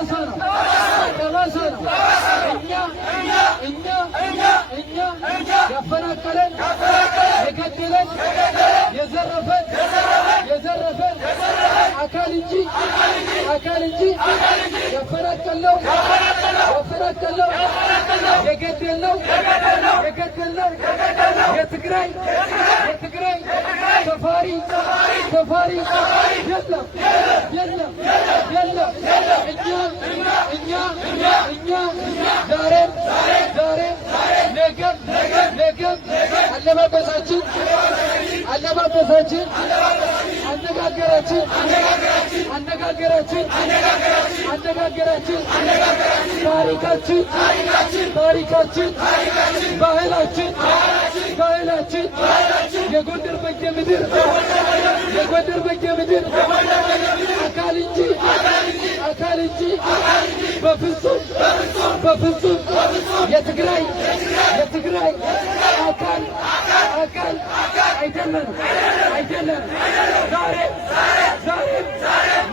ጠባሳ ነው ጠባሳ ነው። እኛ ያፈናቀለን የገደለን የዘረፈን አካል እንጂ ያፈናቀለው የገደለው የትግራይ ሰፋሪ የለም። እኛ ዛሬም ነገም አለባበሳችን አነጋገራችን ታሪካችን ባህላችን የጎንደር በጌምድር አካል እንጂ በፍጹም የትግራይ አካል አይደለም። ዛሬም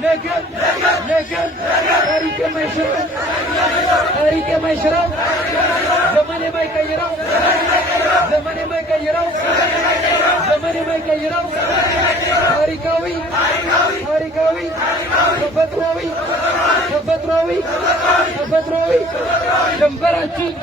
ነገም ታሪክ የማይሽረው ዘመን የማይቀይረው ታሪካዊ ተፈጥሯዊ ድንበራችን